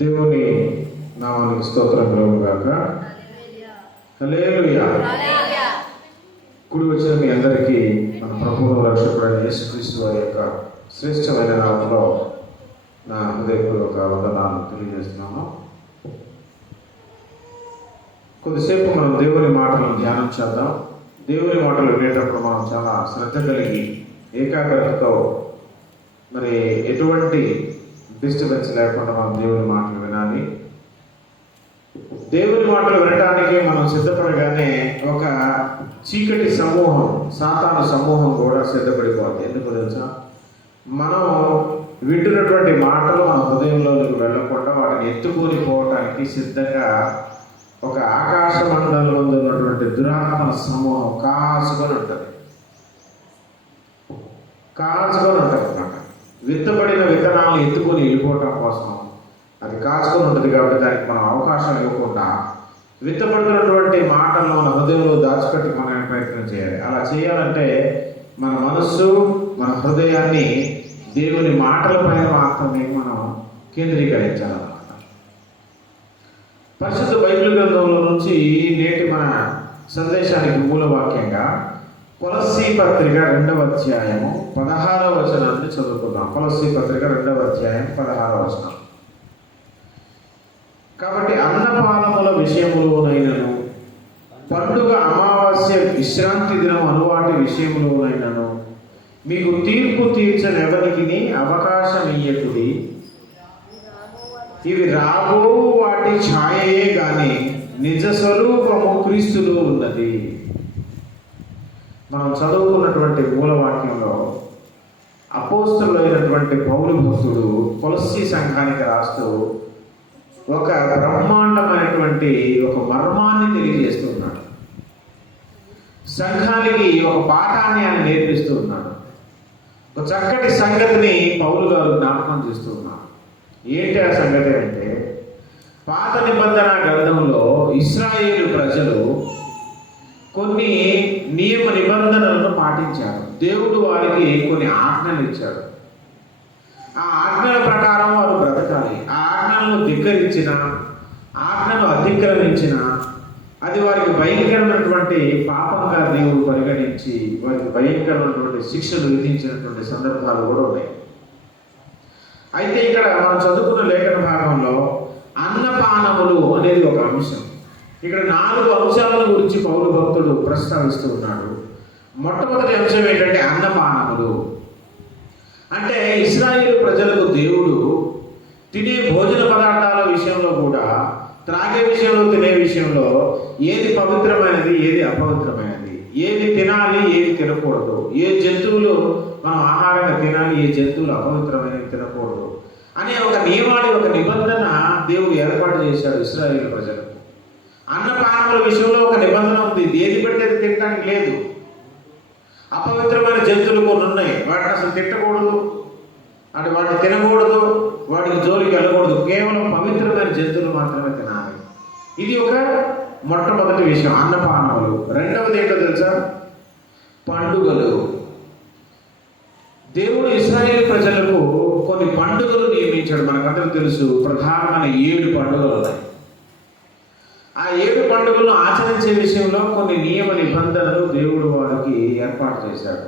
దేవుని నామానికి స్తోత్రం కలుగును గాక. హల్లెలూయా. కూడి వచ్చిన మీ అందరికీ మన ప్రభువు రక్షకుడైన యేసుక్రీస్తు వారి యొక్క శ్రేష్టమైన నామంలో నా హృదయపూర్వక వందనాలు తెలియజేస్తున్నాము. కొద్దిసేపు మనం దేవుని మాటలను ధ్యానం చేద్దాం. దేవుని మాటలు వినేటప్పుడు మనం చాలా శ్రద్ధ కలిగి ఏకాగ్రతతో మరి ఎటువంటి డిస్టర్బెన్స్ లేకుండా మనం దేవుని మాటలు వినాలి. దేవుని మాటలు వినడానికి మనం సిద్ధపడగానే ఒక చీకటి సమూహం, సాతాను సమూహం కూడా సిద్ధపడిపోతుంది. ఎందుకు తెలుసా? మనం వింటున్నటువంటి మాటలు మన హృదయంలోకి వెళ్ళకుండా వాటిని ఎత్తుకొని పోవటానికి సిద్ధంగా ఒక ఆకాశ మండలం ఉన్నటువంటి దురాత్మల సమూహం కాచుకొని ఉంటుంది అన్నమాట. విత్తబడిన విత్తనాలు ఎత్తుకొని వెళ్ళిపోవటం కోసం అది కాచుకొని ఉంటుంది. కాబట్టి దానికి మనం అవకాశం ఇవ్వకుండా విత్తబడుతున్నటువంటి మాటలను మన హృదయంలో దాచిపెట్టుకునే ప్రయత్నం చేయాలి. అలా చేయాలంటే మన మనస్సు, మన హృదయాన్ని దేవుని మాటలపైన మాత్రమే మనం కేంద్రీకరించాలన్నమాట. పరిశుద్ధ బైబిల్ గ్రంథంలో నుంచి నేటి మన సందేశానికి మూలవాక్యంగా కొలస్సీ పత్రిక 2వ అధ్యాయము 16వ వచనాన్ని చదువుకుందాం. కొలస్సీ పత్రిక 2వ అధ్యాయం 16వ వచనం. కాబట్టి అన్నపానముల విషయములోనైనను, పండుగ, అమావాస్య, విశ్రాంతి దినం అనువాటి విషయములోనైనను మీకు తీర్పు తీర్చనెవరికి అవకాశం ఇయ్యకుడి. ఇవి రాబో వాటి ఛాయయే గాని నిజ స్వరూపము క్రీస్తులో ఉన్నది. మనం చదువుకున్నటువంటి మూలవాక్యంలో అపోస్తలుడైనటువంటి పౌలు భక్తుడు కొలస్సీ సంఘానికి రాస్తూ ఒక బ్రహ్మాండమైనటువంటి ఒక మర్మాన్ని తెలియజేస్తున్నాడు. సంఘానికి ఒక పాఠాన్ని ఆయన నేర్పిస్తూ ఉన్నాడు. ఒక చక్కటి సంగతిని పౌలు గారు జ్ఞాపకం చేస్తూ ఉన్నాడు. ఏంటి ఆ సంగతి అంటే, పాత నిబంధన గ్రంథంలో ఇశ్రాయేలు ప్రజలు కొన్ని నియమ నిబంధనలను పాటించారు. దేవుడు వారికి కొన్ని ఆజ్ఞలు ఇచ్చాడు. ఆ ఆజ్ఞల ప్రకారం వారు బ్రతకాలి. ఆ ఆజ్ఞలను ధిక్కరించిన, ఆజ్ఞను అతిక్రమించిన అది వారికి భయంకరమైనటువంటి పాపంగా దేవుడు పరిగణించి వారికి భయంకరమైనటువంటి శిక్షలు విధించినటువంటి సందర్భాలు కూడా ఉన్నాయి. అయితే ఇక్కడ మనం చదువుకున్న లేఖన భాగంలో అన్నపానములు అనేది ఒక అంశం. ఇక్కడ 4 అంశాల గురించి పౌలు భక్తుడు ప్రస్తావిస్తూ ఉన్నాడు. మొట్టమొదటి అంశం ఏంటంటే అన్నపానములు. అంటే ఇశ్రాయేలు ప్రజలకు దేవుడు తినే భోజన పదార్థాల విషయంలో కూడా, త్రాగే విషయంలో, తినే విషయంలో ఏది పవిత్రమైనది, ఏది అపవిత్రమైనది, ఏది తినాలి, ఏది తినకూడదు, ఏ జంతువులు మనం ఆహారంగా తినాలి, ఏ జంతువులు అపవిత్రమైనవి తినకూడదు అనే ఒక నియమాన్ని, ఒక నిబంధన దేవుడు ఏర్పాటు చేశాడు ఇశ్రాయేలు ప్రజలకు. అన్నపానముల విషయంలో ఒక నిబంధన ఉంది. ఏది పెడితే తినడానికి లేదు. అపవిత్రమైన జంతువులు కొన్ని ఉన్నాయి, వాటిని అసలు తిట్టకూడదు, అంటే వాటిని తినకూడదు, వాటికి జోలికి వెళ్ళకూడదు. కేవలం పవిత్రమైన జంతువులు మాత్రమే తినాలి. ఇది ఒక మొట్టమొదటి విషయం, అన్నపానములు. రెండవది ఏంటో తెలుసా? పండుగలు. దేవుడు ఇశ్రాయేలు ప్రజలకు కొన్ని పండుగలు నియమించాడు. మనకందరికీ తెలుసు, ప్రధానమైన 7 పండుగలు ఉన్నాయి. ఆ 7 పండుగలను ఆచరించే విషయంలో కొన్ని నియమ నిబంధనలు దేవుడు వారికి ఏర్పాటు చేశాడు.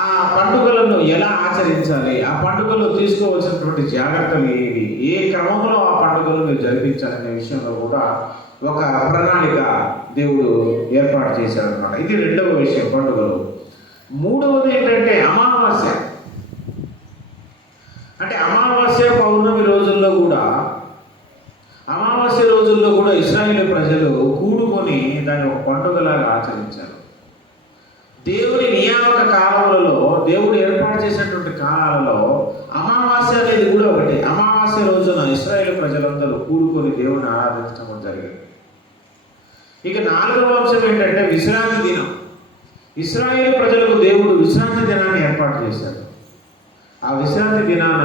ఆ పండుగలను ఎలా ఆచరించాలి, ఆ పండుగల్లో తీసుకోవాల్సినటువంటి జాగ్రత్తలు ఏవి, ఏ క్రమంలో ఆ పండుగలు మీరు జరిపించాలనే విషయంలో కూడా ఒక ప్రణాళిక దేవుడు ఏర్పాటు చేశాడు అనమాట. ఇది 2వ విషయం, పండుగలు. 3వది ఏంటంటే అమావాస్య. అంటే అమావాస్య, పౌర్ణమి రోజుల్లో కూడా, అమావాస్య రోజుల్లో కూడా ఇశ్రాయేలు ప్రజలు కూడుకొని దాన్ని ఒక పండుగలాగా ఆచరించారు. దేవుని నియామక కాలములలో, దేవుడు ఏర్పాటు చేసినటువంటి కాలాలలో అమావాస్య అనేది కూడా ఒకటి. అమావాస్య రోజున ఇశ్రాయేలు ప్రజలందరూ కూడుకొని దేవుని ఆరాధించడం జరిగింది. ఇక 4వ అంశం ఏంటంటే విశ్రాంతి దినం. ఇశ్రాయేలు ప్రజలకు దేవుడు విశ్రాంతి దినాన్ని ఏర్పాటు చేశాడు. ఆ విశ్రాంతి దినాన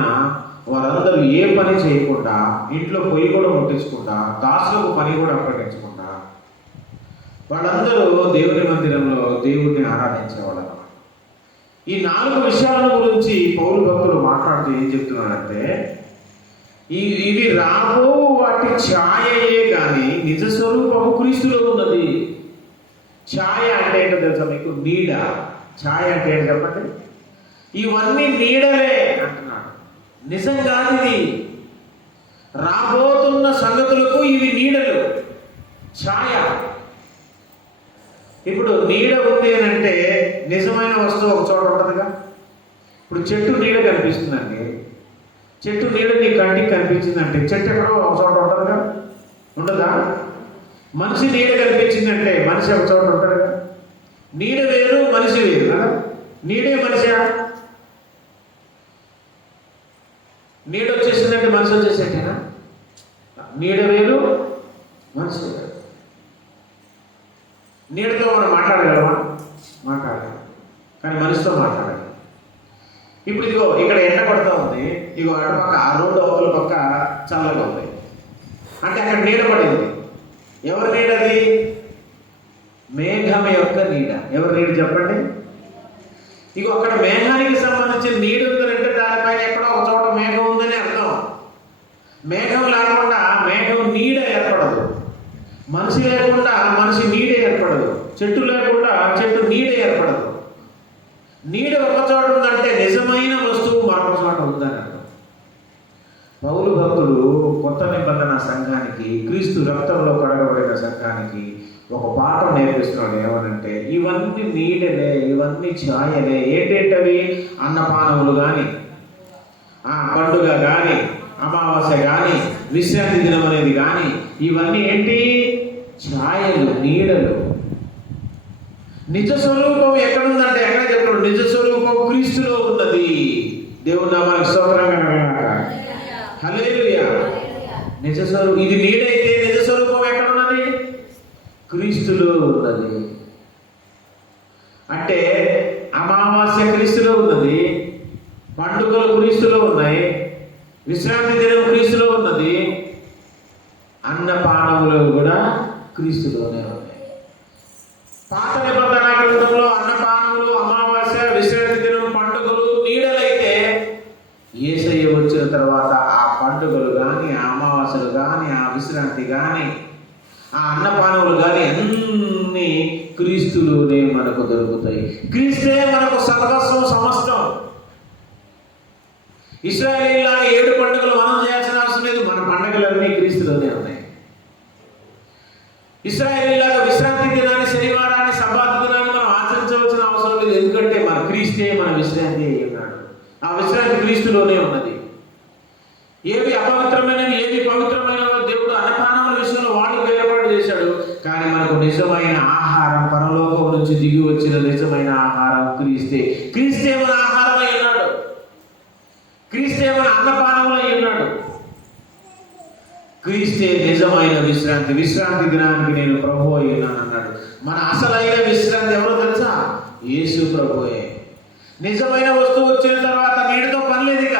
వారందరూ ఏ పని చేయకుండా, ఇంట్లో పొయ్యి కూడా ముట్టించకుండా, దాసులకు పని కూడా అప్పగించకుండా వాళ్ళందరూ దేవుని మందిరంలో దేవుడిని ఆరాధించేవాళ్ళు అన్నమాట. ఈ 4 విషయాల గురించి పౌలు భక్తులు మాట్లాడుతూ ఏం చెప్తున్నాడంటే, ఇవి రాబో వాటి ఛాయయే కానీ నిజ స్వరూపము క్రీస్తులో ఉన్నది. ఛాయ అంటే ఏంటో తెలుసా మీకు? నీడ. ఛాయ అంటే ఏంటి చెప్పండి? ఇవన్నీ నీడలే అంటున్నాడు. నిజం కాదు ఇది. రాబోతున్న సంగతులకు ఇవి నీడలు, ఛాయ. ఇప్పుడు నీడ ఉంది అని అంటే నిజమైన వస్తువు ఒక చోట ఉంటుందిగా. ఇప్పుడు చెట్టు నీడ కనిపిస్తుందండి. చెట్టు నీడ నీ కంటికి కనిపించిందంటే చెట్టు ఎక్కడో ఒక చోట ఉంటుందిగా, ఉండదా? మనిషి నీడ కనిపించిందంటే మనిషి ఒక చోట ఉంటాడుగా. నీడ వేరు, మనిషి వేరు కదా. నీడే మనిషా? నీడ వచ్చేసిందంటే మనిషి వచ్చేసేటేనా? నీడ వేరు, మనిషి వేరు. నీడతో మనం మాట్లాడగలమా? మాట్లాడగలం, కానీ మనిషితో మాట్లాడాలి. ఇప్పుడు ఇదిగో ఇక్కడ ఎండ పడుతూ ఉంది, ఇగో అటు పక్క ఆ రోడ్డు అవతల పక్క చల్లగా ఉంది అంటే అక్కడ నీడ పడింది. ఎవరి నీడది? మేఘం యొక్క నీడ. ఎవరి నీడ చెప్పండి? ఇగో అక్కడ మేఘానికి సంబంధించిన నీడ ఉందంటే దానిపైన ఎక్కడో ఒక చోట మేఘం ఉందని అర్థం. మేఘం లేకుండా మేఘం నీడ ఏర్పడదు. మనిషి లేకుండా మనిషి నీడ ఏర్పడదు. చెట్టు లేకుండా చెట్టు నీడ ఏర్పడదు. నీడ ఒక చోట ఉందంటే నిజమైన వస్తువు మరొక చోట ఉందని అర్థం. పౌలు భక్తుడు కొత్త నిబంధన సంఘానికి, క్రీస్తు రక్తంలో కడగబడిన సంఘానికి ఒక పాఠం నేర్పిస్తున్నాడు. ఏమనంటే ఇవన్నీ నీడలే, ఇవన్నీ ఛాయలే. ఏంటేంటవి? అన్నపానములు కానీ, పండుగ కానీ, అమావాస్య కానీ, విశ్రాంతి దినం అనేది కానీ, ఇవన్నీ ఏంటి? ఛాయలు, నీడలు. నిజ స్వరూపం ఎక్కడుందంటే ఎక్కడ చెప్పాడు? నిజ స్వరూపం క్రీస్తులో ఉన్నది. దేవుడు నామానికి స్తోత్రంగా. హల్లెలూయా. నిజ స్వరూపం ఇది నీడైతే నిజ స్వరూపం ఎక్కడున్నది? క్రీస్తులో ఉన్నది. అంటే అమావాస్య క్రీస్తులో ఉన్నది, పండుగలు క్రీస్తులో ఉన్నాయి, విశ్రాంతి దినం క్రీస్తులో ఉన్నది, అన్నపానములు కూడా క్రీస్తులోనే ఉన్నాయి. పాత నిబంధన గ్రంథంలో అన్నపానములు, అమావాస్య, విశ్రాంతి దినం, పండుగలు నీడలైతే యేసయ్య వచ్చిన తర్వాత ఆ పండుగలు కానీ, ఆ అమావాస్యలు కానీ, ఆ విశ్రాంతి కానీ, ఆ అన్నపానములు కానీ అన్నీ క్రీస్తులోనే మనకు దొరుకుతాయి. క్రీస్తే మనకు సర్వస్వం, సమస్తం. ఇశ్రాయేలీయులాగా 7 పండుగలు మనం చేయాల్సిన అవసరం లేదు. మన పండుగలన్నీ క్రీస్తులోనే ఉన్నాయి. ఇశ్రాయేలీయులాగా విశ్రాంతి దినాన్ని, శనివారాన్ని, సబ్బాతు దినాన్ని మనం ఆచరించవలసిన అవసరం లేదు. ఎందుకంటే మన క్రీస్తే మన విశ్రాంతి అయి ఉన్నాడు. ఆ విశ్రాంతి క్రీస్తులోనే ఉన్నది. ఏవి అపవిత్రమైనవి, ఏవి పవిత్రమైనవో దేవుడు అన్నపానముల విషయంలో వాళ్ళు వేరుపాటు చేశాడు. కానీ మనకు నిజమైన ఆహారం, పరలోకం నుంచి దిగి వచ్చిన నిజమైన ఆహారం క్రీస్తే. క్రీస్తే మన ఆహారం అయి ఉన్నాడు. క్రీస్తే మన అన్నపానములు అయి ఉన్నాడు. క్రీస్తే నిజమైన విశ్రాంతి. విశ్రాంతి దినానికి నేను ప్రభువు అయి ఉన్నాను అన్నాడు. మన అసలైన విశ్రాంతి ఎవరో తెలుసా? యేసు ప్రభువే. నిజమైన వస్తువు వచ్చిన తర్వాత నీడతో పని లేదు. ఇక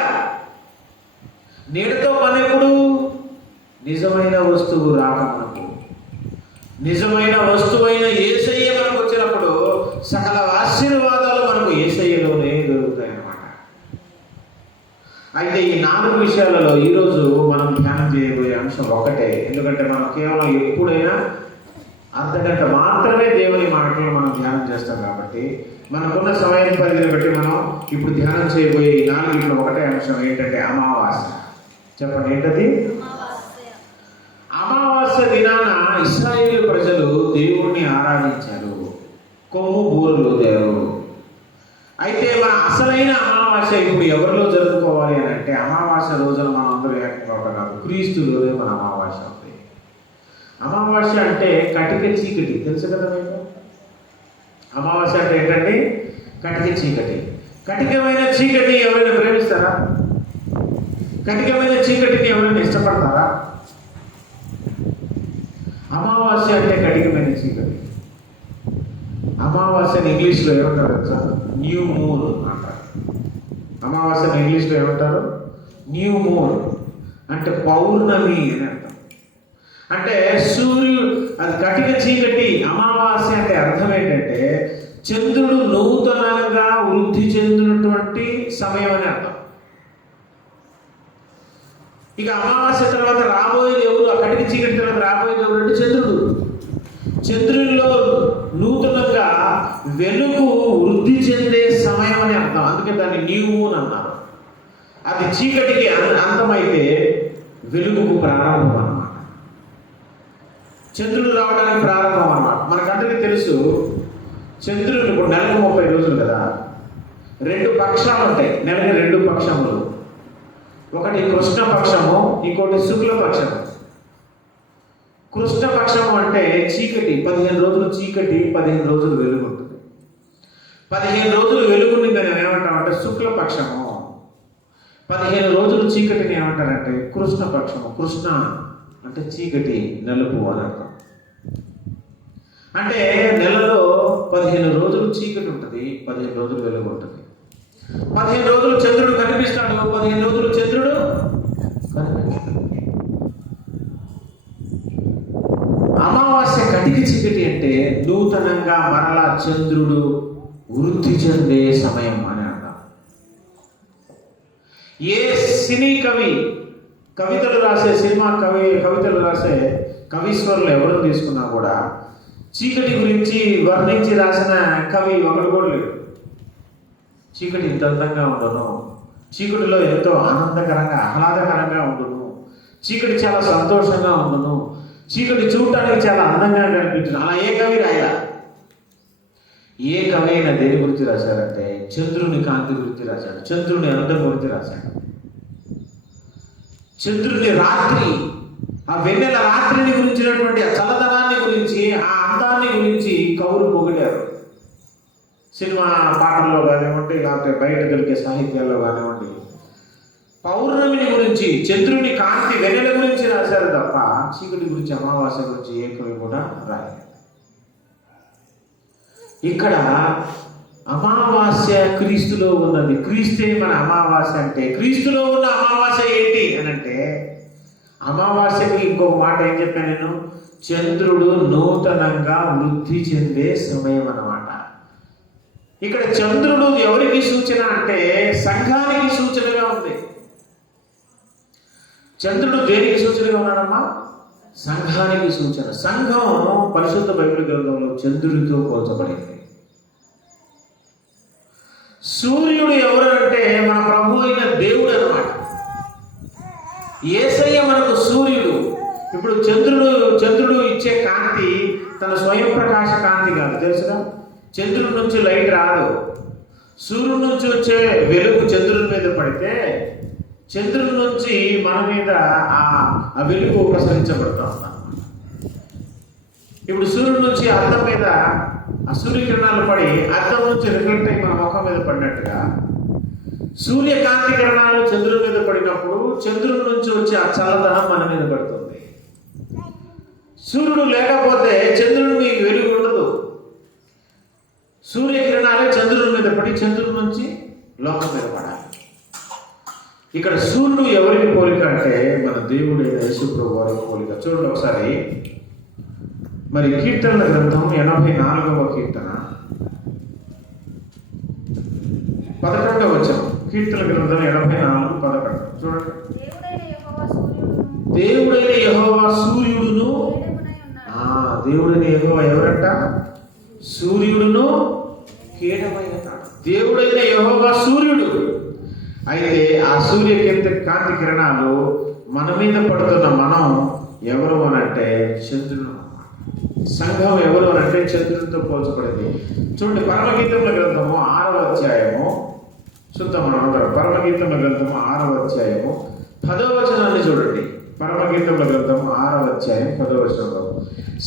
నీడతో పని ఎప్పుడు? నిజమైన వస్తువు రాక మనకు. నిజమైన వస్తువైన యేసయ్య మనకు వచ్చినప్పుడు సకల ఆశీర్వాదాలు మనకు యేసయ్యలోనే దొరుకుతాయి అన్నమాట. అయితే ఈ 4 విషయాలలో ఈరోజు మనం ధ్యానం చేయబోయే అంశం ఒకటే. ఎందుకంటే మనం కేవలం ఎప్పుడైనా అర్ధగంట మాత్రమే దేవుని మాటలు మనం ధ్యానం చేస్తాం కాబట్టి మనకున్న సమయం పరిధిని బట్టి మనం ఇప్పుడు ధ్యానం చేయబోయే ఈ 4 ఒకటే అంశం ఏంటంటే అమావాస్య. చెప్పండి, ఏంటది? అమావాస్య దినాన ఇశ్రాయేలు ప్రజలు దేవుణ్ణి ఆరాధించారు. కొమ్ము బూరలు దేవుడు. అయితే మన అసలైన అమావాస్య ఇప్పుడు ఎవరిలో జరుపుకోవాలి అని అంటే అమావాస్య రోజున మనం అందరూ ఏకంగా కాదు, క్రీస్తులోనే మన అమావాస్య ఉంది. అమావాస్య అంటే కటిక చీకటి. తెలుసు కదా మీకు? అమావాస్య అంటే ఏంటంటే కటిక చీకటి. కటికమైన చీకటిని ఎవరైనా ప్రేమిస్తారా? కటికమైన చీకటిని ఎవరైనా ఇష్టపడతారా? అమావాస్య అంటే కటికమైన చీకటి. అమావాస్యని ఇంగ్లీష్లో ఏమంటారు తెలుసా? న్యూ మూన్ అంటారు. అమావాస్యని ఇంగ్లీష్లో ఏమంటారు? న్యూ మూన్ అంటే పౌర్ణమి అని అర్థం. అంటే సూర్యుడు, అది కటిక చీకటి. అమావాస్య అంటే అర్థం ఏంటంటే చంద్రుడు నూతనంగా వృద్ధి చెందినటువంటి సమయం అని అర్థం. ఇక అమావాస్య తర్వాత రాబోయేది ఎవరు? ఆ కటిక చీకటి తర్వాత రాబోయేది ఎవరు అంటే చంద్రుడు. చంద్రుడిలో నూతనంగా వెలుగు వృద్ధి చెందే సమయం అని అర్థం. అందుకే దాన్ని న్యూ మూన్ అన్నారు. అది చీకటికి అంతమైతే వెలుగుకు ప్రారంభం అన్నమాట. చంద్రుడు రావడానికి ప్రారంభం అన్నమాట. మనకందరికీ తెలుసు, చంద్రుడు ఇప్పుడు నెలకు 30 రోజులు కదా. 2 పక్షాలు ఉంటాయి, నెలకి 2 పక్షములు. ఒకటి కృష్ణపక్షము, ఇంకోటి శుక్లపక్షము. కృష్ణపక్షము అంటే చీకటి, 15 రోజులు చీకటి, 15 రోజులు వెలుగు ఉంటుంది. 15 రోజులు వెలుగుని దాన్ని ఏమంటామంటే శుక్లపక్షము. 15 రోజులు చీకటిని ఏమంటారంటే కృష్ణపక్షము. కృష్ణ అంటే చీకటి, నలుపు అని అర్థం. అంటే నెలలో 15 రోజులు చీకటి ఉంటుంది, 15 రోజులు వెలుగు ఉంటుంది. 15 రోజులు చంద్రుడు కనిపిస్తాడు, 15 రోజులు చంద్రుడు కనిపిస్తాడు. అమావాస్య కటిక చీకటి అంటే నూతనంగా మరలా చంద్రుడు వృద్ధి చెందే సమయం అని అంటాం. ఏ సినీ కవి కవితలు రాసే, సినిమా కవితలు రాసే కవీశ్వరులు ఎవరు తీసుకున్నా కూడా చీకటి గురించి వర్ణించి రాసిన కవి ఒకరు కూడా లేడు. చీకటి ఇంత అందంగా ఉండను, చీకటిలో ఎంతో ఆనందకరంగా ఆహ్లాదకరంగా ఉండును, చీకటి చాలా సంతోషంగా ఉండును, చీకటి చూడటానికి చాలా అందంగా కనిపించను, అలా ఏ కవి రాయలా. ఏ కవి అయినా దేని గురించి రాశారంటే చంద్రుని కాంతి గురించి రాశాడు, చంద్రుని అందం గురించి రాశాడు. చంద్రుని రాత్రి, ఆ వెన్నెల రాత్రిని గురించినటువంటి ఆ చల్లదనాన్ని గురించి, ఆ అందాన్ని గురించి కవులు పొగిడారు. సినిమా పాటల్లో కానివ్వండి, లేకపోతే బయట దొరికే సాహిత్యాల్లో కానివ్వండి, పౌర్ణమిని గురించి, చంద్రుని కాంతి వెన్నెల గురించి రాశారు తప్ప చీకటి గురించి, అమావాస్య గురించి ఏ కవి కూడా రాయలేదు. ఇక్కడ అమావాస్య క్రీస్తులో ఉన్నది. క్రీస్తే మన అమావాస్య అంటే, క్రీస్తులో ఉన్న అమావాస్య ఏంటి అని అంటే, అమావాస్యకి ఇంకొక మాట ఏం చెప్పాను నేను, చంద్రుడు నూతనంగా వృద్ధి చెందే సమయం అన్నమాట. ఇక్కడ చంద్రుడు ఎవరికి సూచన అంటే సంఘానికి సూచనగా ఉంది. చంద్రుడు దేనికి సూచనగా ఉన్నాడమ్మా? సంఘానికి సూచన. సంఘం పరిశుద్ధ బైబిల్ గ్రంథంలో చంద్రుడితో పోల్చబడింది. సూర్యుడు ఎవరంటే మన ప్రభు అయిన దేవుడు అన్నమాట. యేసయ్య మనకు సూర్యుడు. ఇప్పుడు చంద్రుడు ఇచ్చే కాంతి తన స్వయం ప్రకాశ కాంతి కాదు, తెలుసుగా. చంద్రుడి నుంచి లైట్ రాదు. సూర్యుడి నుంచి వచ్చే వెలుగు చంద్రుడి మీద పడితే చంద్రుడి నుంచి మన మీద ఆ వెలుగు ప్రసరించబడతా ఉన్నాం. ఇప్పుడు సూర్యుడి నుంచి అద్దం మీద ఆ సూర్యకిరణాలు పడి అద్దం నుంచి రిఫ్లెక్ట్ అయ్యి మన ముఖం మీద పడినట్టుగా సూర్యకాంతి కిరణాలు చంద్రుడి మీద పడినప్పుడు చంద్రుడి నుంచి వచ్చే ఆ చల్లదనం మన మీద పడుతుంది. సూర్యుడు లేకపోతే చంద్రుడి మీకు వెలుగు ఉండదు. సూర్యకిరణాలే చంద్రుడి మీద పడి చంద్రుడి నుంచి లోకం మీద పడాలి. ఇక్కడ సూర్యుడు ఎవరికి పోలిక అంటే మన దేవుడు యేసుప్రభువు వారికి పోలిక. చూడండి ఒకసారి, మరి కీర్తనల గ్రంథం 84వ కీర్తన 11వ వచనం. కీర్తన గ్రంథం 84:11 చూడండి. దేవుడైన యెహోవా సూర్యుడును, దేవుడైన యెహోవా ఎవరంట? సూర్యుడును కీడమై ఉన్నాడు. దేవుడైన యెహోవా సూర్యుడు. అయితే ఆ కాంతి కిరణాలు మన మీద పడుతున్న మనం ఎవరు అనంటే చంద్రుడు. సంఘం ఎవరు అనంటే చంద్రుడితో పోల్చబడింది. చూడండి, పరమగీతముల గ్రంథము 6వ అధ్యాయము చూద్దాం మనం అందరం. పరమగీతముల గ్రంథము 6వ అధ్యాయము 10వ వచనాన్ని చూడండి. పరమగీతముల గ్రంథము 6వ అధ్యాయం 10వ వచనంలో,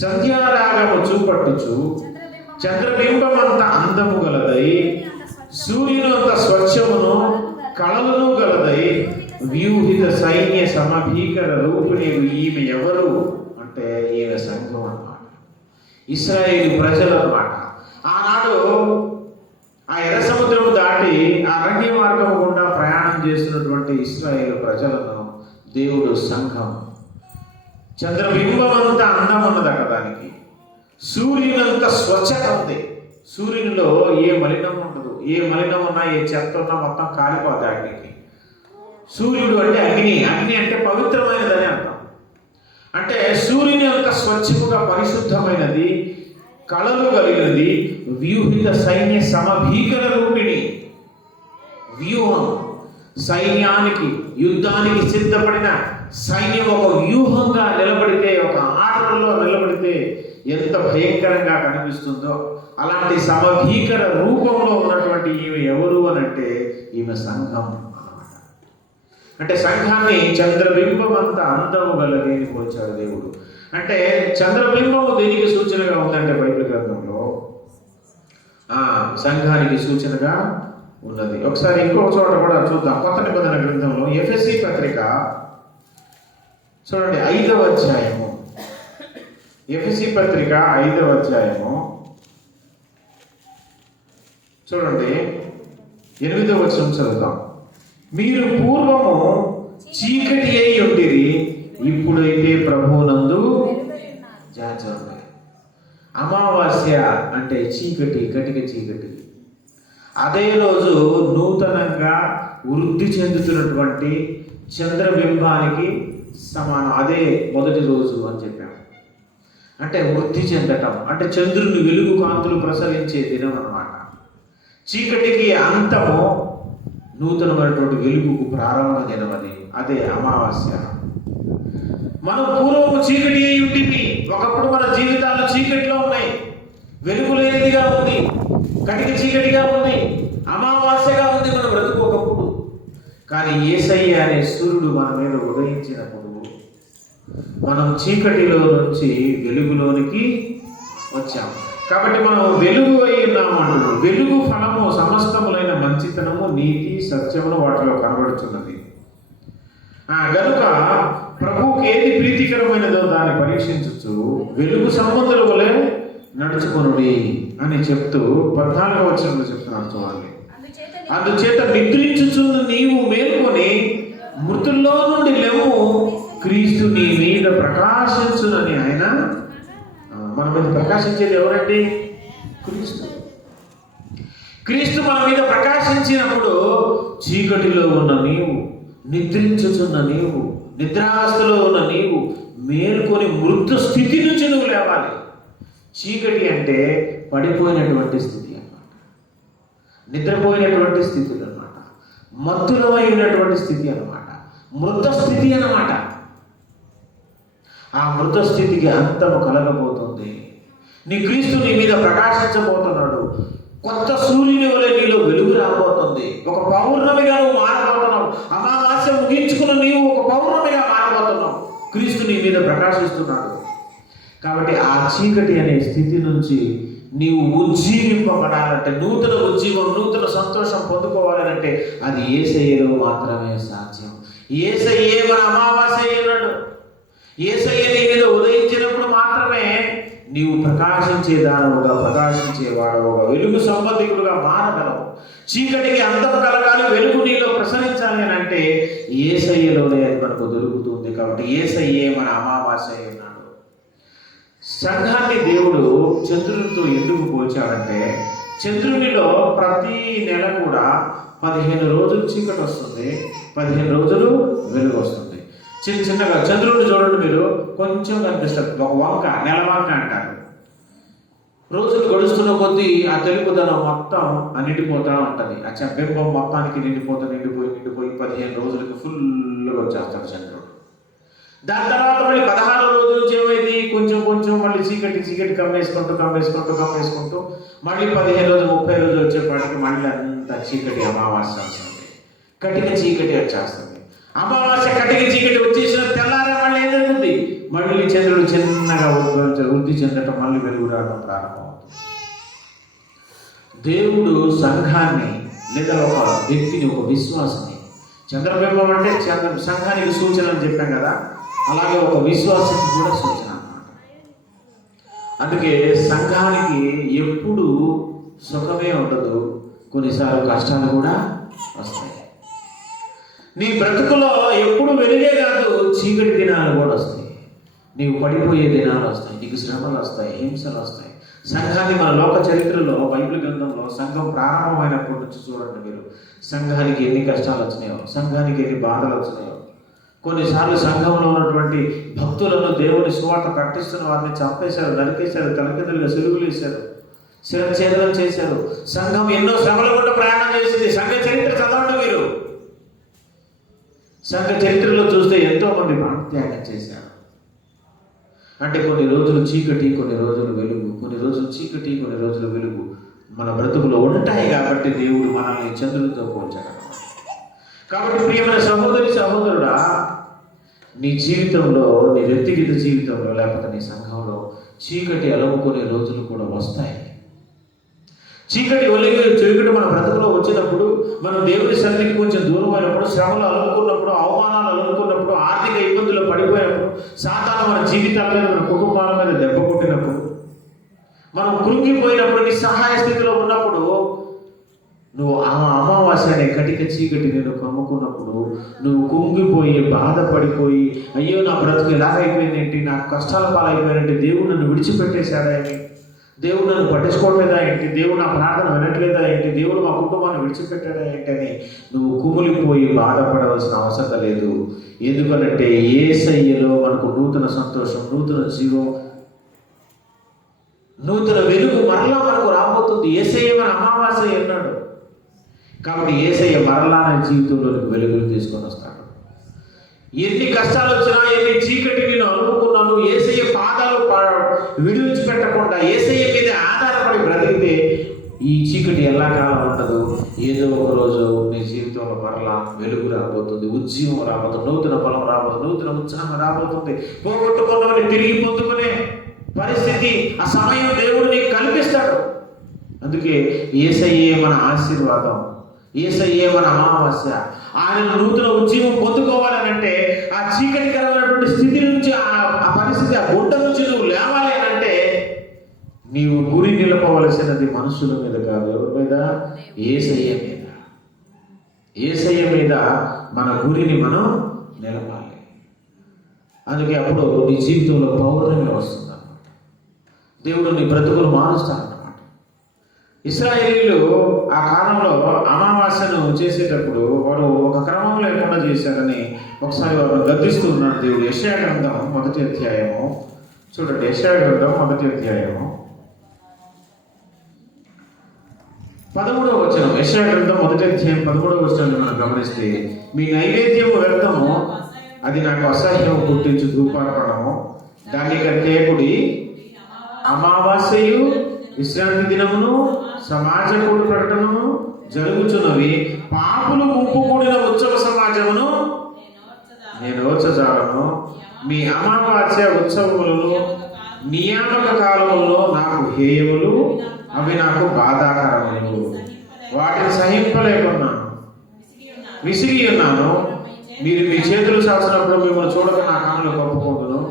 సంధ్యారాగము చూపట్టుచు చంద్రబింబమంత అందము గలదై, సూర్యుని అంత స్వచ్ఛమును కళలను గలదై, వ్యూహిత సైన్య సమభీకర రూపిణి. ఈమె ఎవరు అంటే ఈమె సంఘం అన్నమాట, ఇశ్రాయేలు ప్రజలు అన్నమాట. ఆనాడు ఆ ఎర్ర సముద్రం దాటి అరణ్య మార్గం గుండా ప్రయాణం చేస్తున్నటువంటి ఇశ్రాయేలు ప్రజలను దేవుడు సంఘం. చంద్రబింబం అంతా అందం ఉన్నదట దానికి, సూర్యునంత స్వచ్ఛత ఉంది. సూర్యునిలో ఏ మలినం ఉండదు. ఏ మలినం ఉన్నా, ఏ చెత్త ఉన్నా మొత్తం కాలిపోతాయి అగ్నికి. సూర్యుడు అంటే అగ్ని. అగ్ని అంటే పవిత్ర అంటే సూర్యుని యొక్క స్వచ్ఛముగా పరిశుద్ధమైనది, కళలు కలిగినది, వ్యూహిత సైన్య సమభీకర రూపిణి. వ్యూహం, సైన్యానికి, యుద్ధానికి సిద్ధపడిన సైన్యం ఒక వ్యూహంగా నిలబడితే, ఒక ఆటలో నిలబడితే ఎంత భయంకరంగా కనిపిస్తుందో అలాంటి సమభీకర రూపంలో ఉన్నటువంటి ఈమె ఎవరు అని అంటే ఈమె సంఘం అన్నమాట. అంటే సంఘాన్ని చంద్రబింబం అంత అందము గలది అని పోల్చాడు దేవుడు. అంటే చంద్రబింబము దేనికి సూచనగా ఉందంటే బైబిల్ గ్రంథంలో సంఘానికి సూచనగా ఉన్నది. ఒకసారి ఇంకొక చోట కూడా చూద్దాం. కొత్త నిబంధన గ్రంథంలో ఎఫెసీ పత్రిక చూడండి, 5వ అధ్యాయము. ఎఫెసీ పత్రిక 5వ అధ్యాయము చూడండి, 8వ వచనం చదువుతాం. మీరు పూర్వము చీకటి అయి ఉండిరి, ఇప్పుడైతే ప్రభువునందు జాగ్రత్త. అమావాస్య అంటే చీకటి, కటిక చీకటి. అదే రోజు నూతనంగా వృద్ధి చెందుతున్నటువంటి చంద్రబింబానికి సమానం. అదే మొదటి రోజు అని చెప్పాము. అంటే వృద్ధి చెందటం అంటే చంద్రుని వెలుగు కాంతులు ప్రసరించే దినం అన్నమాట. చీకటికి అంతము, నూతనమైనటువంటి వెలుగుకు ప్రారంభ దినం అది. అదే అమావాస్య. మనం పూర్వము చీకటి అయి ఉంటుంది. ఒకప్పుడు మన జీవితాలు చీకటిలో ఉన్నాయి, వెలుగు లేనిదిగా ఉంది, కటిక చీకటిగా ఉంది, అమావాస్యగా ఉంది మన బ్రతుకు ఒకప్పుడు. కానీ యేసయ్య అనే సూర్యుడు మన మీద ఉదయించినప్పుడు మనం చీకటిలో నుంచి వెలుగులోనికి వచ్చాం. కాబట్టి మనం వెలుగు అయి ఉన్నాము అంటున్నాం. వెలుగు ఫలము సమస్తములైన మంచితనము, నీతి, సత్యమును వాటిలో కనబడుచున్నది. గనుక ప్రభువుకి ఏది ప్రీతికరమైనదో దాన్ని పరీక్షించచ్చు, వెలుగు సంబంధుల వలె నడుచుకొనుడి అని చెప్తూ 14వ వచనంలో చెప్తున్నాడు చూడండి. అందుచేత నిద్రించుచున్న నీవు మేల్కొని మృతుల్లో నుండి లేవు, క్రీస్తు నీ మీద ప్రకాశించునని. ఆయన మన మీద ప్రకాశించేది ఎవరండి? క్రీస్తు. క్రీస్తు మన మీద ప్రకాశించినప్పుడు చీకటిలో ఉన్న నీవు, నిద్రించుచున్న నీవు, నిద్రావస్థలో ఉన్న నీవు మేల్కొని మృతు స్థితి నుంచి నువ్వు లేవాలి. చీకటి అంటే పడిపోయినటువంటి స్థితి అన్నమాట, నిద్రపోయినటువంటి స్థితి అన్నమాట, మత్తులమైనటువంటి స్థితి అన్నమాట, మృత స్థితి అన్నమాట. ఆ మృత స్థితికి అంతము కలగబోతుంది. నీ క్రీస్తు నీ మీద ప్రకాశించబోతున్నాడు. కొత్త సూర్యుని వలె నీలో వెలుగు రాబోతుంది. ఒక పౌర్ణమిగా నువ్వు మారబోతున్నావు. అమావాస్య ముగించుకున్న నీవు ఒక పౌర్ణమిగా మారబోతున్నావు. క్రీస్తు నీ మీద ప్రకాశిస్తున్నాడు. కాబట్టి ఆ చీకటి అనే స్థితి నుంచి నీవు ఉజ్జీవింపబడాలంటే, నూతన ఉజ్జీవం, నూతన సంతోషం పొందుకోవాలంటే అది యేసయ్యలో మాత్రమే సాధ్యం. యేసయ్యే మన అమావాస్య అయ్యాడు. యేసయ్య నీ మీద ఉదయించినప్పుడు మాత్రమే నీవు ప్రకాశించేదానవుగా, ప్రకాశించేవాడవుగా, వెలుగు సంబంధికుడుగా మారగలవు. చీకటికి అంతం కలగాలి, వెలుగు నీలో ప్రసరించాలి అని అంటే యేసయ్యలోనే అది మనకు దొరుకుతుంది. కాబట్టి యేసయ్యే మన అమావాస్య అన్నాడు. సంఘాన్ని దేవుడు చంద్రునితో ఎందుకు పోల్చాడంటే, చంద్రునిలో ప్రతి నెల కూడా 15 రోజులు చీకటి వస్తుంది, 15 రోజులు వెలుగు వస్తుంది. చిన్నగా చంద్రుడిని చూడండి మీరు, కొంచెం కనిపిస్తుంది. ఒక వంక, నెల వంక అంటారు. రోజులు గడుస్తున్న కొద్దీ ఆ తెలుపుదనం మొత్తం నిండిపోతూ ఉంటుంది. ఆ బింబం మొత్తానికి నిండిపోయి 15 రోజులకి ఫుల్గా వచ్చేస్తాడు చంద్రుడు. దాని తర్వాత మళ్ళీ 16 రోజుల నుంచి ఏమైంది, కొంచెం మళ్ళీ చీకటి కమ్మేసుకుంటూ మళ్ళీ 15 రోజులు 30 రోజులు వచ్చేపాటికి మళ్ళీ అంత చీకటి అమావాస్య వస్తుంది, కటిక చీకటి వచ్చేస్తుంది. అమావాస్య కటిక చీకటి వచ్చేసిన తెల్లారే మళ్ళీ ఏం జరుగుతుంది, మళ్ళీ చంద్రుడు చిన్నగా వృద్ధి చెందటం, మళ్ళీ వెలుగు రావడం ప్రారంభమవుతుంది. దేవుడు సంఘాన్ని లేదా ఒక వ్యక్తిని, ఒక విశ్వాసిని, చంద్రబింబం అంటే సంఘానికి సూచన అని చెప్పాం కదా, అలాగే ఒక విశ్వాసానికి కూడా సూచన అన్నమాట. అందుకే సంఘానికి ఎప్పుడు సుఖమే ఉండదు, కొన్నిసార్లు కష్టాలు కూడా వస్తాయి. నీ బ్రతుకులో ఎప్పుడు వెలుగే కాదు, చీకటి దినాలు కూడా వస్తాయి. నీవు పడిపోయే దినాలు వస్తాయి, నీకు శ్రమలు వస్తాయి, హింసలు వస్తాయి. సంఘాన్ని మన లోక చరిత్రలో, బైబిల్ గ్రంథంలో సంఘం ప్రారంభమైనప్పటి నుంచి చూడండి మీరు, సంఘానికి ఎన్ని కష్టాలు వచ్చినాయో, సంఘానికి ఎన్ని బాధలు వచ్చినాయో. కొన్నిసార్లు సంఘంలో ఉన్నటువంటి భక్తులను దేవుని సువార్త ప్రకటిస్తున్న వారిని చంపేశారు, నరికేశారు, తలకిందులుగా సిలువలేశారు, శిరఛేదనం చేశారు. సంఘం ఎన్నో శ్రమల గుండా ప్రయాణం చేసింది. సంఘ చరిత్ర చదవండి మీరు. సంఘ చరిత్రలో చూస్తే ఎంతో మంది ప్రాణత్యాగం చేశారు. అంటే కొన్ని రోజులు చీకటి, కొన్ని రోజులు వెలుగు, కొన్ని రోజులు చీకటి, కొన్ని రోజులు వెలుగు మన బ్రతుకులో ఉంటాయి. కాబట్టి దేవుడు మనల్ని చంద్రుడితో పోల్చాడు. కాబట్టి ప్రియమైన సహోదరి సహోదరుడా, నీ జీవితంలో, నీ వ్యక్తిగత జీవితంలో లేకపోతే నీ సంఘంలో చీకటి అలముకునే రోజులు కూడా వస్తాయి. చీకటి మన బ్రతుకులో వచ్చినప్పుడు, మనం దేవుని సన్నిధికి కొంచెం దూరం అయినప్పుడు, శ్రమలు అలుముకున్నప్పుడు, అవమానాలు అలుముకున్నప్పుడు, ఆర్థిక ఇబ్బందులు పడిపోయినప్పుడు, సాతాను మన జీవితాల మీద, మన కుటుంబాల మీద దెబ్బ కొట్టినప్పుడు, మనం కృంగిపోయినప్పుడు, నిస్సహాయ స్థితిలో ఉన్నప్పుడు, నువ్వు అమావాస్య అనే కటిక చీకటి నేను కమ్ముకున్నప్పుడు, నువ్వు కుంగిపోయి బాధపడిపోయి, అయ్యో నా బ్రతుకు ఎలాగైపోయిందేంటి, నాకు కష్టాల పాలైపోయినంటే, దేవుడు నన్ను విడిచిపెట్టేశాడా ఏంటి, దేవుడు నన్ను పట్టించుకోవట్లేదా ఏంటి, దేవుడు నా ప్రార్థన వినట్లేదా ఏంటి, దేవుడు మా కుటుంబాన్ని విడిచిపెట్టాడా ఏంటి అని నువ్వు కుమిలిపోయి బాధపడవలసిన అవసరం లేదు. ఎందుకనంటే యేసయ్యలో మనకు నూతన సంతోషం, నూతన జీవం, నూతన వెలుగు మరలా మనకు రాబోతుంది. యేసయ్య మన అమావాస్య అన్నాడు. కాబట్టి యేసయ్య మరలా నా జీవితంలోనికి వెలుగులు తీసుకొని వస్తాడు. ఎన్ని కష్టాలు వచ్చినా, ఎన్ని చీకటి నేను అనుకున్నాను, యేసయ్య పాదాలు విడిచిపెట్టకుండా యేసయ్య మీద ఆధారపడి బ్రతికితే ఈ చీకటి ఎల్లాకాలం ఉండదు. ఏదో ఒక రోజు నీ జీవితంలో మరలా వెలుగు రాబోతుంది, ఉద్యమం రాబోతుంది, నూతన బలం రాబోతుంది, నూతన ఉత్సాహం రాబోతుంది. పోగొట్టుకున్నవని తిరిగి పొందుకునే పరిస్థితి, ఆ సమయం దేవుడు నీకు కల్పిస్తాడు. అందుకే యేసయ్యే మన ఆశీర్వాదం, యేసయ్యే మన అమావాస్య. ఆయన నూతన ఉద్యమం పొందుకోవాలని అంటే, ఆ చీకటికరమైనటువంటి స్థితి నుంచి, ఆ పరిస్థితి, ఆ గుడ్డ నుంచి నువ్వు లేవాలి అని అంటే, నీవు గురి నిలపవలసినది మనుషుల మీద కాదు. ఎవరి మీద? యేసయ్య మీద. యేసయ్య మీద మన గురిని మనం నిలపాలి. అందుకే అప్పుడు నీ జీవితంలో పౌర్ణమి వస్తుంది అన్నమాట. దేవుడు నీ బ్రతుకులు మారుస్తాడు. ఇశ్రాయేలీలు ఆ కాలంలో అమావాస్యను చేసేటప్పుడు వాడు ఒక క్రమం లేకుండా చేశారని ఒకసారి వారు గద్దిస్తూ ఉన్నాడు దేవుడు. యెషయా గ్రంథం 1వ అధ్యాయము చూడండి. యెషయా గ్రంథం 1వ అధ్యాయము 13వ వచనం. యెషయా గ్రంథం 1వ అధ్యాయం 13వ వచనాన్ని మనం గమనిస్తే, మీ నైవేద్యము వ్యర్థము, అది నాకు అసహ్యము పుట్టించు ధూపార్పణము, దాని కట్టేకుడి అమావాస్యయు విశ్రాంతి దినమును సమాజ కూడి ప్రకటనను జరుగుచున్నవి, పాపులు గుంపు కూడిన ఉత్సవ సమాజమును నేను ఓర్చజాలను. మీ అమావాస్య ఉత్సవములను నియామక కాలములో నాకు హేయములు, అవి నాకు బాధాకరములు. వాటిని సహింపలేకున్నాను, విసిగి ఉన్నాను. మీరు మీ చేతులు చాచినప్పుడు మిమ్మల్ని చూడక నా కన్నులు కప్పుకోదును.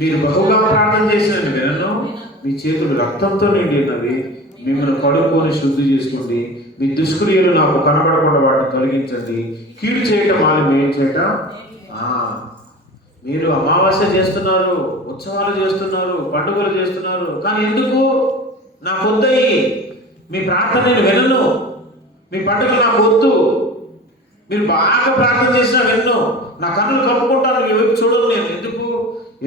మీరు బహుగా ప్రార్థన చేసిన వినను. మీ చేతులు రక్తంతో నిండి ఉన్నవి. మిమ్మల్ని కడుక్కొని శుద్ధి చేసుకోండి. మీ దుష్క్రియలు నాకు కనబడకుండా వాటిని తొలగించండి. కీడు చేయటం వాళ్ళు మేం చేయటం. మీరు అమావాస్య చేస్తున్నారు, ఉత్సవాలు చేస్తున్నారు, పండుగలు చేస్తున్నారు, కానీ ఎందుకు? నాకు వద్దయి, మీ ప్రార్థన నేను వినను, మీ పండుగలు నాకు వద్దు. మీరు బాగా ప్రార్థన చేసినా విన్ను, నా కన్నులు కప్పుకుంటాను, మీ వైపు చూడను నేను.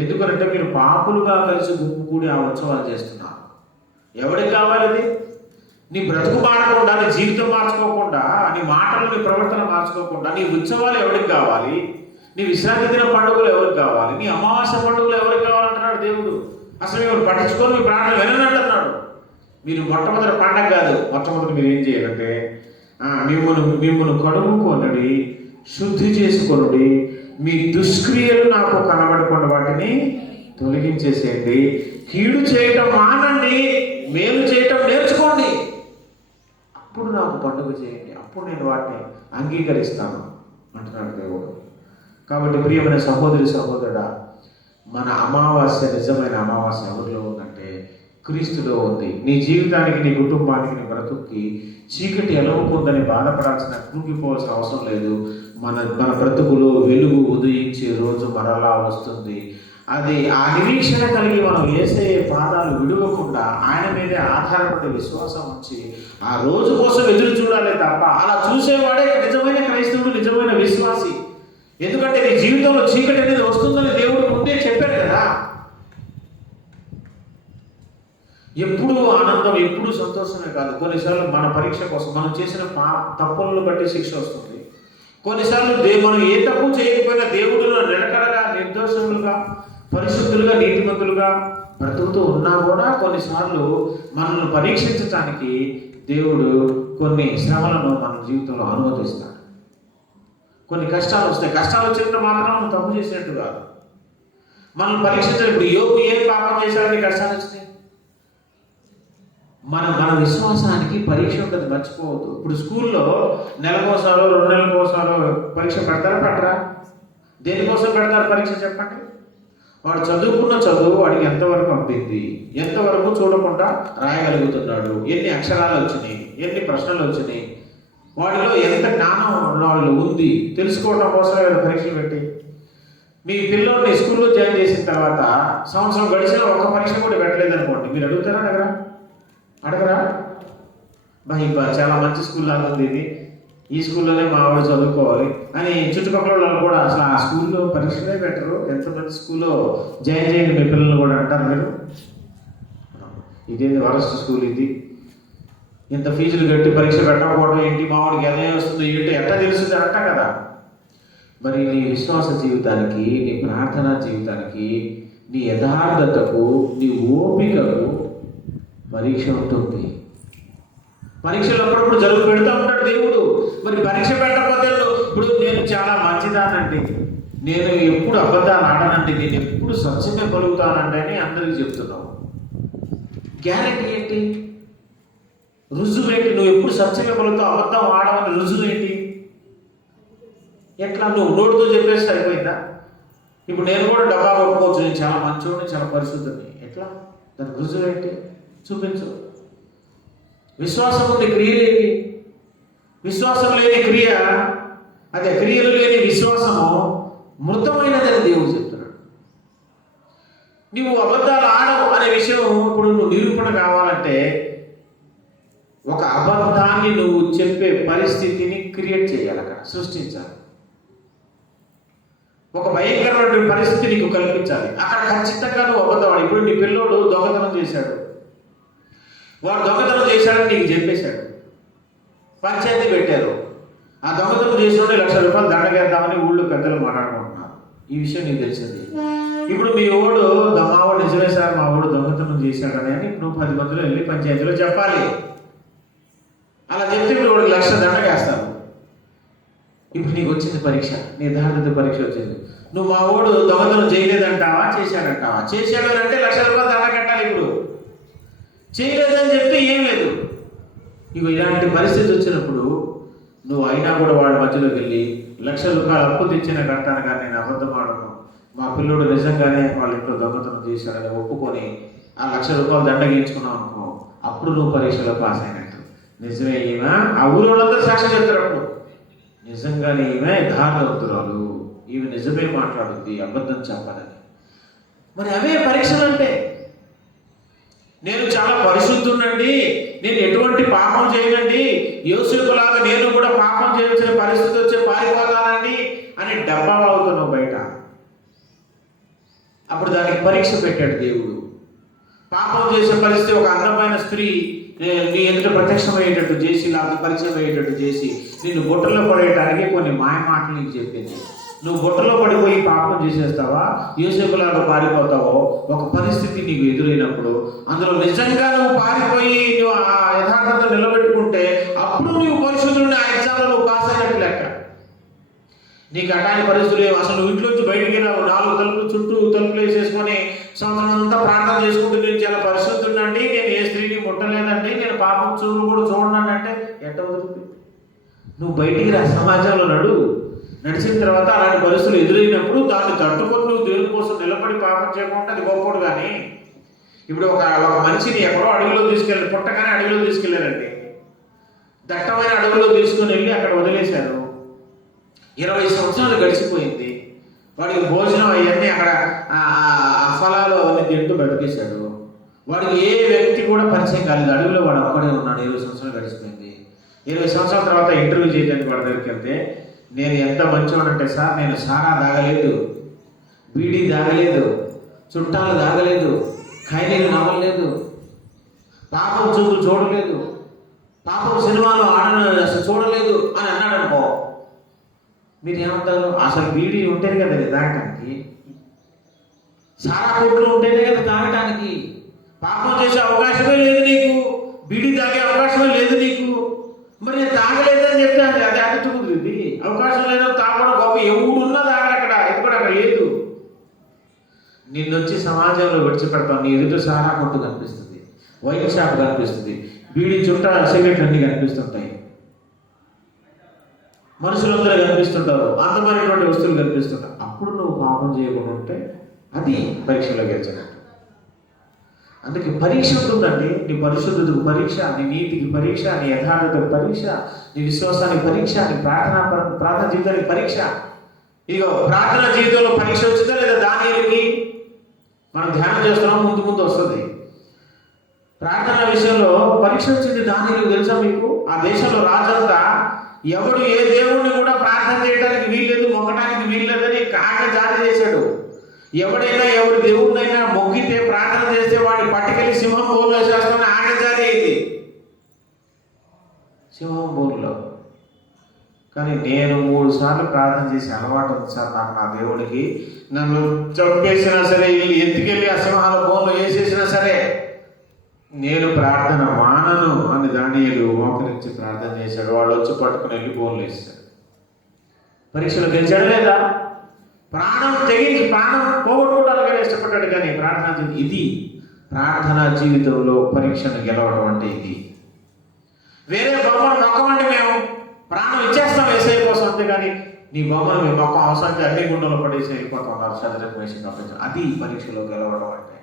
ఎందుకంటే మీరు పాపులుగా కలిసి గుంపు కూడి ఆ ఉత్సవాలు చేస్తున్నారు. ఎవరికి కావాలి అది? నీ బ్రతుకు మారకుండా, నీ జీవితం మార్చుకోకుండా, నీ మాటలు, నీ ప్రవర్తన మార్చుకోకుండా నీ ఉత్సవాలు ఎవరికి కావాలి? నీ విశ్రాంతి దిన పండుగలు ఎవరికి కావాలి? నీ అమావాస్య పండుగలు ఎవరికి కావాలంటున్నాడు దేవుడు. అసలు మీరు పట్టించుకొని మీ ప్రాణాలు విననంటున్నాడు. మీరు మొట్టమొదటి పండగ కాదు, మొట్టమొదటి మీరు ఏం చేయాలంటే మిమ్మల్ని కడుగుకొనడి, శుద్ధి చేసుకొనుడి. మీ దుష్క్రియలు నాకు కనబడకుండా వాటిని తొలగించేసేయండి. కీడు చేయటం మానండి, మేలు చేయటం నేర్చుకోండి. అప్పుడు నాకు పండుగ చేయండి, అప్పుడు నేను వాటిని అంగీకరిస్తాను అంటున్నాడు దేవుడు. కాబట్టి ప్రియమైన సహోదరి సహోదరుడా, మన అమావాస్య, నిజమైన అమావాస్య ఎవరిలో ఉందంటే క్రీస్తులో ఉంది. నీ జీవితానికి, నీ కుటుంబానికి, నీ బ్రతుక్కి చీకటి ఎలవుకుందని బాధపడాల్సిన, కృంగిపోవాల్సిన అవసరం లేదు. మన బ్రతుకులో వెలుగు ఉదయించే రోజు మరలా వస్తుంది. అది ఆ నిరీక్షణ కలిగి మనం యేసయ్య పాదాలు విడవకుండా ఆయన మీదే ఆధారపడే విశ్వాసం ఉంచి ఆ రోజు కోసం ఎదురు చూడాలి తప్ప, అలా చూసేవాడే నిజమైన క్రైస్తవుడు, నిజమైన విశ్వాసి. ఎందుకంటే నీ జీవితంలో చీకటి అనేది వస్తుందని దేవుడు ముందే చెప్పాడు కదా. ఎప్పుడూ ఆనందం, ఎప్పుడూ సంతోషమే కాదు. కొన్నిసార్లు మన పరీక్ష కోసం మనం చేసిన తప్పులను బట్టి శిక్ష వస్తుంది. కొన్నిసార్లు మనం ఏ తప్పు చేయకపోయినా దేవుడిలో నిలకడగా, నిర్దోషములుగా, పరిశుద్ధులుగా, నీతిమంతులుగా బ్రతుకుతూ ఉన్నా కూడా కొన్నిసార్లు మనల్ని పరీక్షించటానికి దేవుడు కొన్ని శ్రమలను మన జీవితంలో అనుమతిస్తాడు. కొన్ని కష్టాలు వస్తాయి. కష్టాలు వచ్చినట్టు మాత్రం మనం తప్పు చేసినట్టు కాదు. మనల్ని పరీక్షించాలి. ఇప్పుడు యోగు ఏ పాపం చేశాడని కష్టాలు వచ్చినాయి? మన విశ్వాసానికి పరీక్ష ఉంటుంది, మర్చిపోవద్దు. ఇప్పుడు స్కూల్లో నెలకోసారో 2 నెలలకోసారో పరీక్ష పెడతారా పెట్టరా? దేనికోసం పెడతారు పరీక్ష చెప్పండి? వాడు చదువుకున్న చదువు వాడికి ఎంతవరకు పంపింది, ఎంతవరకు చూడకుండా రాయగలుగుతున్నాడు, ఎన్ని అక్షరాలు వచ్చినాయి, ఎన్ని ప్రశ్నలు వచ్చినాయి, వాడిలో ఎంత జ్ఞానం వాళ్ళు ఉంది తెలుసుకోవడం కోసమే కదా పరీక్షలు పెట్టి. మీ పిల్లల్ని స్కూల్లో జాయిన్ చేసిన తర్వాత సంవత్సరం గడిచిన ఒక్క పరీక్ష కూడా పెట్టలేదు అనుకోండి, మీరు అడుగుతారా? అడగరా? చాలా మంచి స్కూల్ లాగా ఉంది ఇది, ఈ స్కూల్లోనే మా వాడు చదువుకోవాలి అని చుట్టుపక్కల వాళ్ళు కూడా అసలు ఆ స్కూల్లో పరీక్షలే పెట్టరు, ఎంత మంచి స్కూల్లో జాయిన్ చేయండి మీ పిల్లలు కూడా అంటారు. మీరు ఇదేంటి వరస్ట్ స్కూల్ ఇది, ఇంత ఫీజులు కట్టి పరీక్ష పెట్టకపోవడం ఏంటి, మా వాడికి ఎలా వస్తుంది ఏంటి ఎట్లా తెలుస్తుంది అంట కదా. మరి నీ విశ్వాస జీవితానికి, నీ ప్రార్థనా జీవితానికి, నీ యథార్థతకు, నీ ఓపికకు పరీక్ష ఉంటుంది. పరీక్షలు అప్పుడప్పుడు జరుగు పెడతా ఉంటాడు దేవుడు. మరి పరీక్ష పెట్టకపోతే ఇప్పుడు నేను చాలా మంచిదానండి, నేను ఎప్పుడు అబద్ధాలు ఆడనండి, నేను ఎప్పుడు సత్యమే పలుకుతానండి అని అందరికీ చెప్తున్నావు. గ్యారెంటీ ఏంటి? రుజువు ఏంటి? నువ్వు ఎప్పుడు సత్యమే పలుకుతావు, అబద్ధం ఆడవని రుజువు ఏంటి? ఎట్లా? నువ్వు నోటితో చెప్పేసి సరిపోయిందా? ఇప్పుడు నేను కూడా డబ్బా కొట్టుకోవచ్చు, నేను చాలా మంచోడిని, చాలా పరిశుద్ధుని. ఎట్లా? దాని రుజువు ఏంటి? చూపించు. విశ్వాసం ఉండే క్రియలేవి? విశ్వాసం లేని క్రియ, అదే క్రియలు లేని విశ్వాసము మృతమైనదని దేవుడు చెప్తున్నాడు. నువ్వు అబద్ధాలు ఆడవు అనే విషయం ఇప్పుడు నువ్వు నిరూపణ కావాలంటే ఒక అబద్ధాన్ని నువ్వు చెప్పే పరిస్థితిని క్రియేట్ చేయాలి, అక్కడ సృష్టించాలి. ఒక భయంకరమైన పరిస్థితి నీకు కల్పించాలి. అక్కడ ఖచ్చితంగా నువ్వు అబద్ధం ఆడి. ఇప్పుడు నీ పిల్లోడు దొంగతనం చేశాడు, వాడు దొంగతనం చేశాడని నీకు చెప్పేశాడు, పంచాయతీ పెట్టారు. ఆ దొంగతనం చేసిన ₹1,00,000 దండగేద్దామని ఊళ్ళో పెద్దలు మాట్లాడుకుంటున్నారు. ఈ విషయం నీకు తెలిసింది. ఇప్పుడు మీ ఓడు మా వాడు నిజమే సార్, మా వాడు దొంగతనం చేశాడని అని నువ్వు 10 మందిలో వెళ్ళి పంచాయతీలో చెప్పాలి. అలా చెప్తే ఇప్పుడు వాడికి ₹1,00,000 దండగేస్తారు. ఇప్పుడు నీకు వచ్చింది పరీక్ష, నీ యథార్థత పరీక్ష వచ్చింది. నువ్వు మా ఓడు దొంగతనం చేయలేదంటావా, చేశాడంటావా? చేశాడు అని అంటే ₹1,00,000 దండ కట్టాలి. ఇప్పుడు చేయలేదని చెప్తే ఏం లేదు. ఇలాంటి పరిస్థితి వచ్చినప్పుడు నువ్వు అయినా కూడా వాడి మధ్యలోకి వెళ్ళి ₹1,00,000 అప్పు తెచ్చిన కట్టాను కానీ నేను అబద్ధం ఆడను, మా పిల్లోడు నిజంగానే వాళ్ళ ఇంట్లో దొంగతనం చేశాడని ఒప్పుకొని ఆ ₹1,00,000 దండ గీయించుకున్నావు అనుకో, అప్పుడు నువ్వు పరీక్షలో పాస్ అయినట్టు. నిజమే, ఈమె ఆ ఊళ్ళందరూ సాక్షి చెప్తారు. అప్పుడు నిజంగానే ఈమె యథార్థవంతురాలు, ఈమె నిజమే మాట్లాడుద్ది, అబద్ధం చెప్పదని. మరి అవే పరీక్షలు అంటే. నేను చాలా పరిశుద్ధునండి, నేను ఎటువంటి పాపం చేయనండి, యోసేపులాగా నేను కూడా పాపం చేయాల్సిన పరిస్థితి వచ్చి పారిపోతానండి అని డబ్బా అవుతున్నావు బయట. అప్పుడు దానికి పరీక్ష పెట్టాడు దేవుడు. పాపం చేసే పరిస్థితి, ఒక అందమైన స్త్రీ నీ ఎదుట ప్రత్యక్షమయ్యేటట్టు చేసి, లేకపోతే పరిచయం అయ్యేటట్టు చేసి నిన్ను బుట్టలో పడేయడానికి కొన్ని మాయ మాటలు నీకు చెప్పింది. నువ్వు బుట్టలో పడిపోయి పాపం చేసేస్తావా, యోసేపులాగా పారిపోతావో ఒక పరిస్థితి నీకు ఎదురైనప్పుడు అందులో నిజంగా నువ్వు పారిపోయి నువ్వు ఆ యథార్థత నిలబెట్టుకుంటే అప్పుడు నువ్వు పరిశుద్ధుడిని ఆ ఎగ్జామ్లో నువ్వు పాస్ అయినట్టు లెక్క. నీకు అటాని పరిస్థితులు ఏమో, అసలు నువ్వు ఇంట్లోంచి బయటికి రావు, 4 తలుపులు చుట్టూ తలుపులు వేసేసుకొని సంవత్సరం అంతా ప్రార్థన చేసుకుంటూ నేను చాలా పరిశుద్ధుడినండి, నేను ఏ స్త్రీని ముట్టలేదండి, నేను పాపం చూపులు కూడా చూడనండి అంటే ఎట్ట అవుతుంది? నువ్వు బయటికి రా, సమాజంలో నడిచిన తర్వాత అలాంటి పరిస్థితులు ఎదురైనప్పుడు దాన్ని తట్టుకొని నువ్వు దేవుని కోసం నిలబడి పాపం చేయకుండా అది గొప్పడు. కానీ ఇప్పుడు ఒక మనిషిని ఎక్కడో అడవిలో తీసుకెళ్ళి, పుట్టగానే అడవిలో తీసుకెళ్ళారండి, దట్టమైన అడవిలో తీసుకుని వెళ్ళి అక్కడ వదిలేశారు. 20 సంవత్సరాలు గడిచిపోయింది. వాడికి భోజనం అవన్నీ అక్కడ ఫలాలు అవన్నీ తింటూ బతికేశాడు. వాడికి ఏ వ్యక్తి కూడా పరిచయం కాలేదు. అడవిలో వాడు ఒక్కడే ఉన్నాడు. 20 సంవత్సరాలు గడిచిపోయింది. 20 సంవత్సరాల తర్వాత ఇంటర్వ్యూ చేయడానికి వాడి దగ్గరికి వెళ్తే నేను ఎంత మంచివాడంటే సార్, నేను సారా తాగలేదు, బీడీ తాగలేదు, చుట్టాలు తాగలేదు, ఖైలీలు నవ్వలేదు, పాపం చూపులు చూడలేదు, పాపం సినిమాలు అసలు చూడలేదు అని అన్నాడు అనుకో, మీరు ఏమంటారు? అసలు బీడీ ఉంటేనే కదా తాగటానికి, సారా కొట్లు ఉంటేనే కదా తాగటానికి, పాపం చేసే అవకాశమే లేదు నీకు, బీడీ తాగే అవకాశమే లేదు నీకు, మరి నేను తాగలేదని చెప్తే అది అటు కుదిరింది. అవకాశం లేదో తాగడం గొప్ప ఎవడున్నా తాగడు అక్కడ, ఎప్పుడు అక్కడ లేదు. నిన్నొచ్చి సమాజంలో విడిచిపెడతాం, నీ ఎదుట సారా కొట్టు కనిపిస్తుంది, వైన్ షాప్ కనిపిస్తుంది, బీడీ చుట్టా సిగరెట్లు అన్నీ కనిపిస్తుంటాయి, మనుషులందరూ కనిపిస్తుంటారు, అందమైనటువంటి వస్తువులు కనిపిస్తుంటాయి. అప్పుడు నువ్వు పాపం చేయకుండా ఉంటే అది పరీక్షలో గెలిచినట్టు. అందుకే పరీక్ష ఉంటుందండి. నీ పరిశుద్ధతకు పరీక్ష, నీ నీతికి పరీక్ష, నీ యథార్థతకు పరీక్ష, నీ విశ్వాసానికి పరీక్ష, నీ ప్రార్థన జీవితానికి పరీక్ష. ఇగో ప్రార్థన జీవితంలో పరీక్ష వచ్చిందా లేదా? దానియేలుకి మనం ధ్యానం చేస్తున్నాం, ముందు ముందు వస్తుంది. ప్రార్థన విషయంలో పరీక్ష వచ్చింది దానియేలుకు. తెలుసా మీకు? ఆ దేశంలో రాజంతా ఎవడు ఏ దేవుణ్ణి కూడా ప్రార్థన చేయడానికి వీల్లేదు, మొక్కడానికి వీల్లేదని ఆజ్ఞ జారీ చేశాడు. ఎవడైనా ఎవరి దేవుడినైనా మొక్కితే ప్రార్థన చేస్తే వాడిని పట్టుకెళ్ళి సింహం బోన్లో వేసేస్తామని ఆజ్ఞ జారీ అయింది, సింహం బోన్లో. కానీ నేను 3 సార్లు ప్రార్థన చేసి అలవాటు ఉంది సార్ నాకు, నా దేవుడికి నన్ను చంపేసినా సరే, ఎత్తుకెళ్ళి ఆ సింహాల బోన్లో వేసేసినా సరే నేను ప్రార్థన మానను అని దానియేలు మోకరించి ప్రార్థన చేశాడు. వాళ్ళు వచ్చి పట్టుకుని వెళ్ళి బోన్లు వేస్తాడు. పరీక్షలు గెలిచాడు లేదా? ప్రాణం తెగించి ప్రాణం పోగొట్టుకోవడానికి ఇష్టపడ్డాడు, కానీ ప్రార్థన ఇది ప్రార్థనా జీవితంలో పరీక్షను గెలవడం అంటే ఇది. వేరే బొమ్మను మొక్కమంటే మేము ప్రాణం ఇచ్చేస్తాం యేసయ్య కోసం, అంతేగాని నీ బొమ్మను మేము మొక్క అవసరానికి అగ్నిగుండంలో పడేసి వెళ్ళిపోతాం ఉన్నారు. శత్రుఘ్న అది పరీక్షలో గెలవడం అంటే.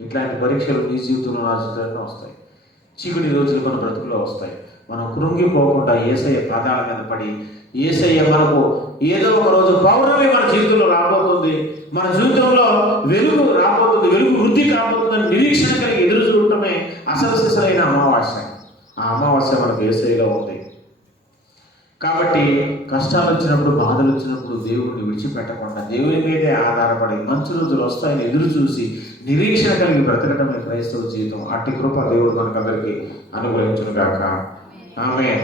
ఇట్లాంటి పరీక్షలు నీ జీవితంలో నా జీవితంలో వస్తాయి, చీకటి రోజులు మన బ్రతుకులో వస్తాయి. మనం కృంగిపోకుండా యేసయ్య పాదాల మీద పడి, యేసయ్య మనకు ఏదో ఒక రోజు పౌర్ణమి మన జీవితంలో రాబోతుంది, మన జీవితంలో వెలుగు రాబోతుంది, వెలుగు వృద్ధి కాబోతుందని నిరీక్షణ కలిగి ఎదురు చూడటమే అసలు సిసలైన అమావాస్య. ఆ అమావాస్య మనకు యేసయ్యలో ఉంది. కాబట్టి కష్టాలు వచ్చినప్పుడు, బాధలు వచ్చినప్పుడు దేవుడిని విడిచిపెట్టకుండా దేవుని మీదే ఆధారపడి మంచి రోజులు వస్తాయని ఎదురు చూసి నిరీక్షణ కలిగి బ్రతకటమే క్రైస్తవ జీవితం. అట్టి కృప దేవుడు మనకందరికీ అనుగ్రహించును గాక. ఆమేన్.